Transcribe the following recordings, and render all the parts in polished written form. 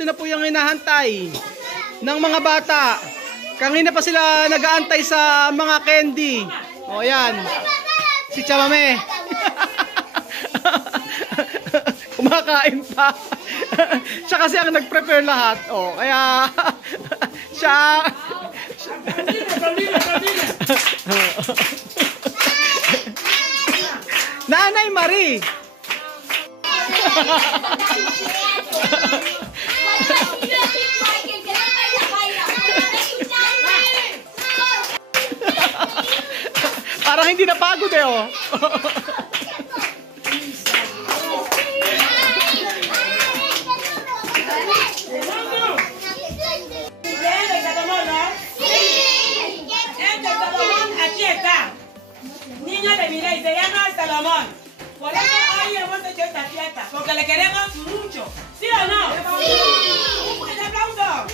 ito na po yung hinahantay ng mga bata. Kanina pa sila nag-aantay sa mga candy. O, ayan. Si Chamame. Kumakain pa. Siya kasi ang nag-prepare lahat. O, kaya siya... Nanay Marie. Parang hindi napagod eh, oh. Niño de mi rey se llama Salomón. Por eso hoy hemos hecho esta fiesta, porque le queremos mucho. ¿Sí o no? ¡Sí! ¡Un aplauso!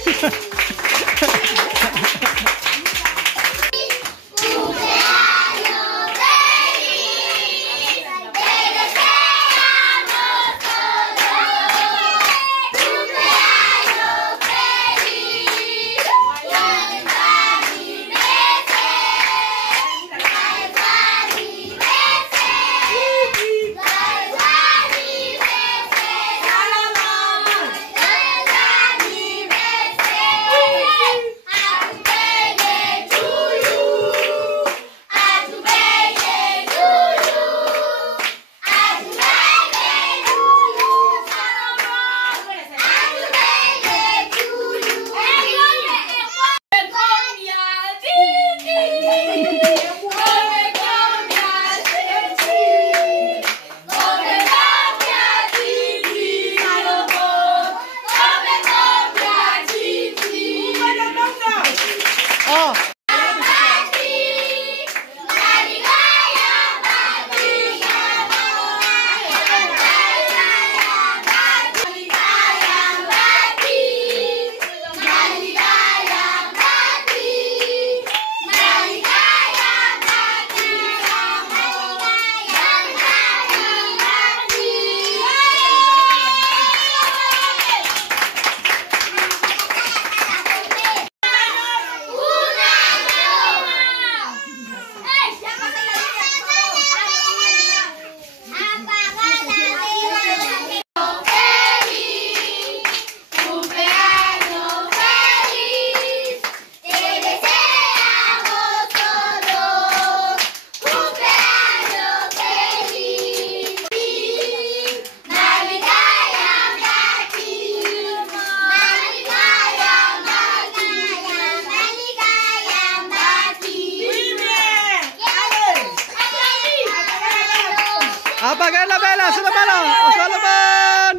Apagan la vela, Solomon! O Solomon!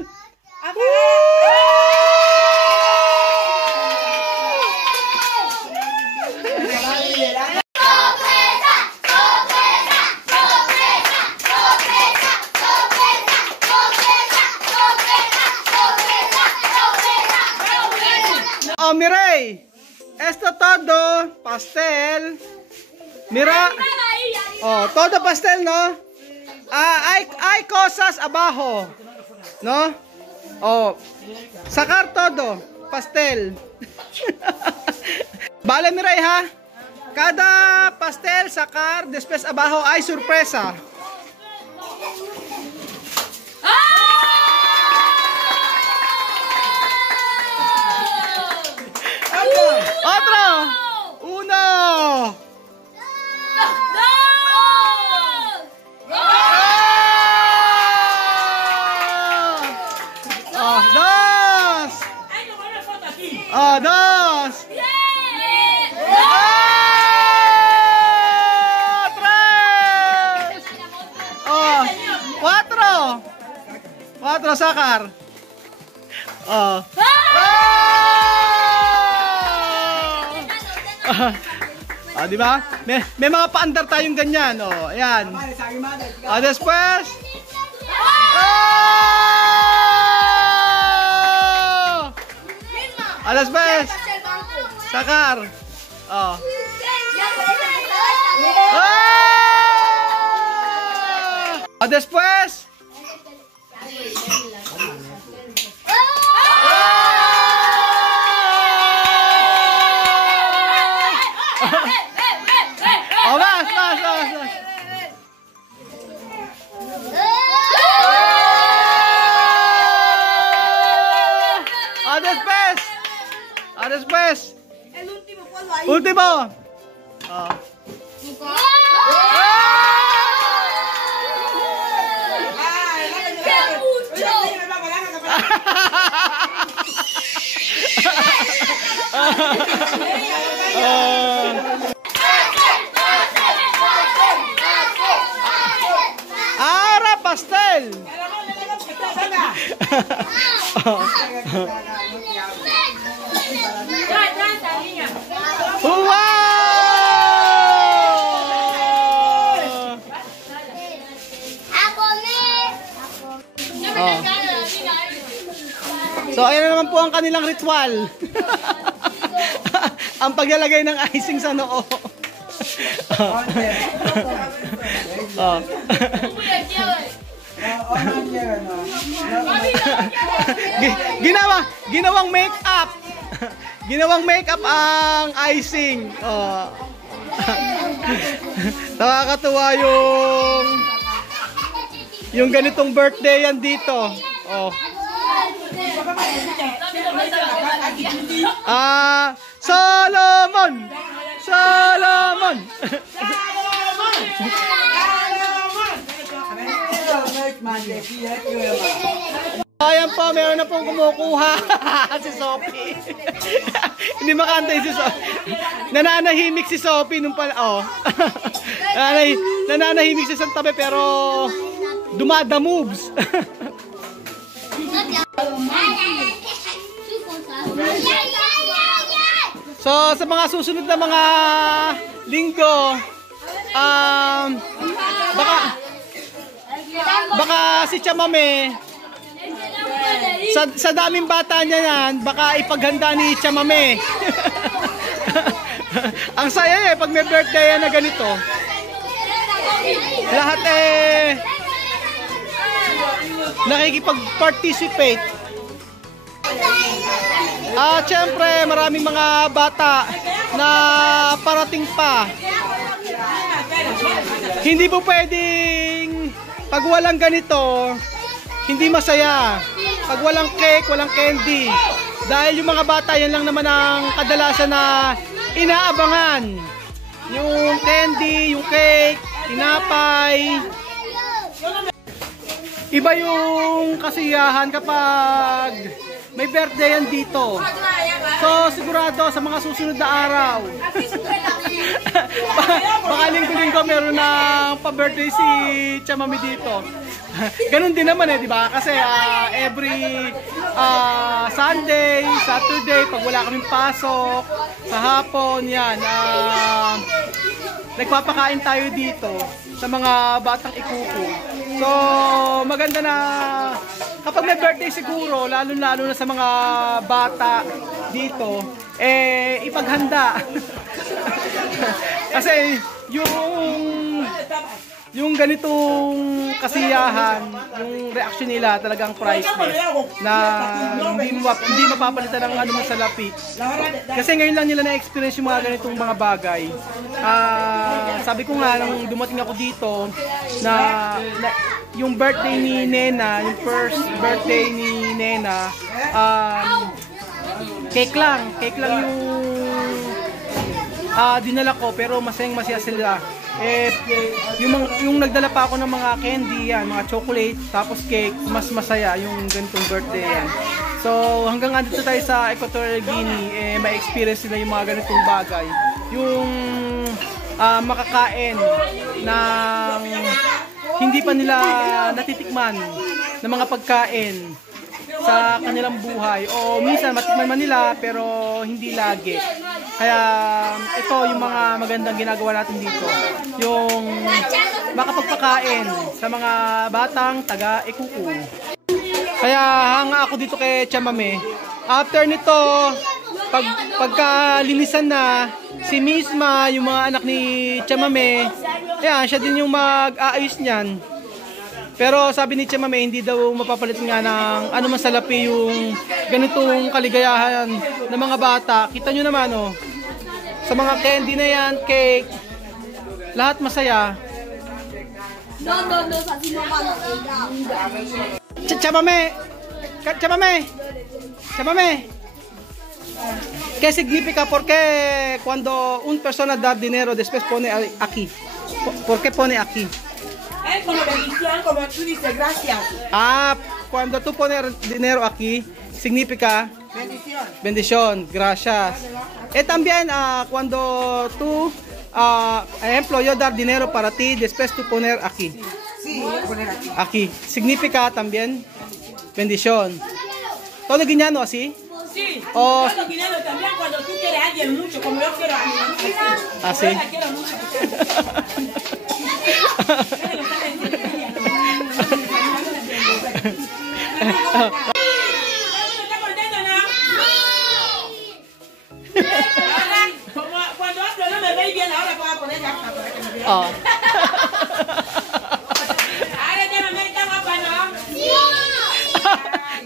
Oh, Miray! Esto todo, pastel. Mira. Oh, todo pastel, no? Hay cosas abajo, ¿no? Oh, sacar todo, pastel. Vale, Miray, ha? Cada pastel sacar, después abajo hay sorpresa. Otro. Uno. Dos. Oh, dos. Tres. Oh, cuatro. Cuatro, sacar. Oh. Di ba? May mga paandar tayong ganyan, oh. Ayan. Después. Después. Sacar. Oh. Después. Oh, mas. Después. El último, ponlo ahí. Último. Oh. ¡Qué mucho! Ara pastel. So ayan na naman po ang kanilang ritual. Ang paglalagay ng icing sa noo. Ginawang make-up. Ginawang make-up ang icing. Nakakatuwa yung ganitong birthday yan dito. Solomon! Ayan po, meron na pong kumukuha si Sophie. Hindi makantay si Sophie. Nananahimik si Sophie nung pala. Nananahimik siya sa tabi pero dumada moves. So sa mga susunod na mga linggo, baka si Chamame sa daming bata niya yan, baka ipaghanda ni Chamame. Ang saya pag may birthday na ganito. Lahat nakikipag-participate. At syempre maraming mga bata na parating pa. Hindi po pwedeng pag walang ganito, hindi masaya. Pag walang cake, walang candy. Dahil yung mga bata, yan lang naman ang kadalasan na inaabangan. Yung candy, yung cake, tinapay. Iba yung kasiyahan kapag may birthday yan dito. So sigurado sa mga susunod na araw. Baka linggo-linggo meron na pa-birthday si Chamame dito. Ganun din naman di ba? Kasi every Sunday, Saturday, pag wala kaming pasok, sa hapon, yan, nagpapakain tayo dito sa mga batang ikuko. So, maganda na kapag may birthday siguro, lalo-lalo na sa mga bata dito, ipaghanda. Kasi yung ganitong kasiyahan, yung reaction nila talagang priceless na hindi mapapalitan ng ano mo sa lapit. Kasi ngayon lang nila na-experience yung mga ganitong mga bagay. Sabi ko nga nung dumating ako dito na yung birthday ni Nena, yung first birthday ni Nena, cake lang yung dinala ko, pero masaya sila. Yung nagdala pa ako ng mga candy yan, mga chocolate, tapos cake, mas masaya yung ganitong birthday yan. So hanggang andito tayo sa Equatorial Guinea, may experience nila yung mga ganitong bagay. Yung makakain ng hindi pa nila natitikman ng mga pagkain sa kanilang buhay, o minsan matikman man nila pero hindi lagi. Kaya ito yung mga magandang ginagawa natin dito, yung makapagpakain sa mga batang taga-ikuko. Kaya hanga ako dito kay Chamame. After nito, pagkalinisan na, si Misma, yung mga anak ni Chamame, ayan, siya din yung mag-aayos niyan. Pero sabi ni Chamame, hindi daw mapapalit nga ng ano man salapi yung ganitong kaligayahan ng mga bata. Kita nyo naman, sa mga candy na yan, cake, lahat masaya. No, así no van a Chámame. ¿Qué significa? Porque cuando una persona da dinero después pone aquí. ¿Por qué pone aquí? Es como bendición, como tú dices, gracias. Cuando tú pones dinero aquí, significa Bendición. bendición, gracias. También cuando tú, ejemplo, yo dar dinero para ti, después tú poner aquí. Sí, poner aquí. Aquí. Significa también bendición. ¿Todo guiñano así? Sí. Oh. Yo lo dinero también cuando tú quieres a alguien mucho, como yo quiero a mi mamá. Así. Yo la quiero mucho. ¿Estás contento, no? Cuando hablo no me veis bien, ahora voy a poner ya para que me vean. Oh. Ahora ya me está guapa, ¿no?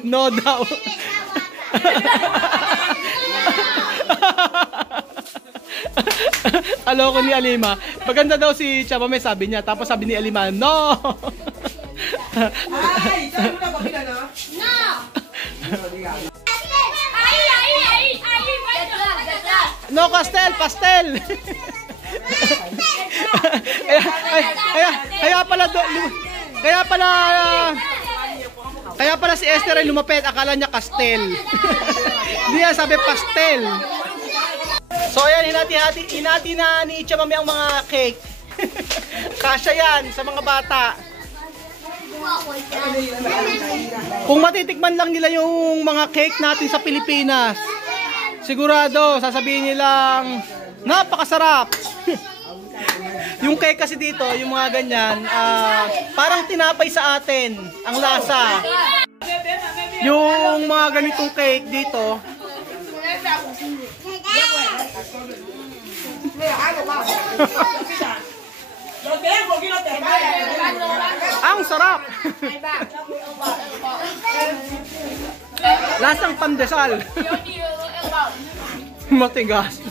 No daw. Aloko ni Alima. Maganda daw si Chamame, sabi niya. Tapos sabi ni Alima, no! Ay, ¿sabes una comida, no? No, pastel! Kaya pala si Esther ay lumapit, akala niya kastel. Hindi niya sabi pastel. So ayan, hinati na ni Chamame ang mga cake. Kasya yan sa mga bata. Kung matitikman lang nila yung mga cake natin sa Pilipinas, sigurado sasabihin nilang napakasarap. Yung cake kasi dito, yung mga ganyan, parang tinapay sa atin ang lasa. Yung mga ganitong cake dito, ang sarap. Lasang pandesal. Matigas.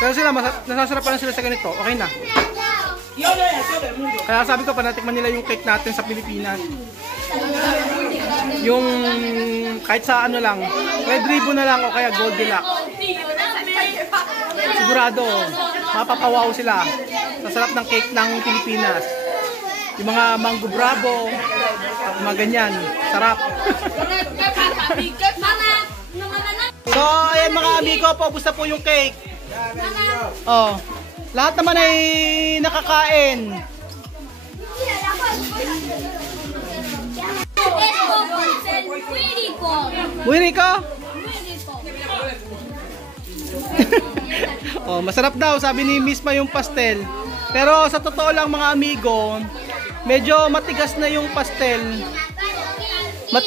Pero sila, nasasarapan na sila sa ganito. Okay na. Kaya sabi ko, panatikman nila yung cake natin sa Pilipinas. Yung kahit sa ano lang, red ribbon na lang o kaya Goldilocks. Sigurado, mapapawaw sila sa sarap ng cake ng Pilipinas. Yung mga mango bravo, mga ganyan, sarap. So, ayan mga amigo, paubos na po yung cake. Oh, lahat naman ay nakakain. Muy rico? Oh, masarap daw, sabi ni Misma yung pastel. Pero sa totoo lang mga amigo, medyo matigas na yung pastel.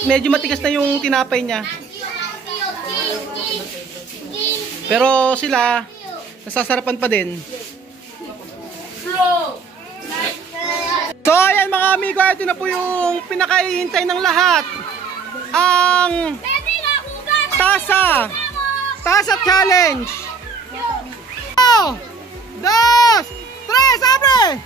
Medyo matigas na yung tinapay niya. Pero sila, nasasarapan pa din. So ayan mga amigo, ito na po yung pinakahihintay ng lahat. Ang Tasa Challenge. 1, 2, 3, abre!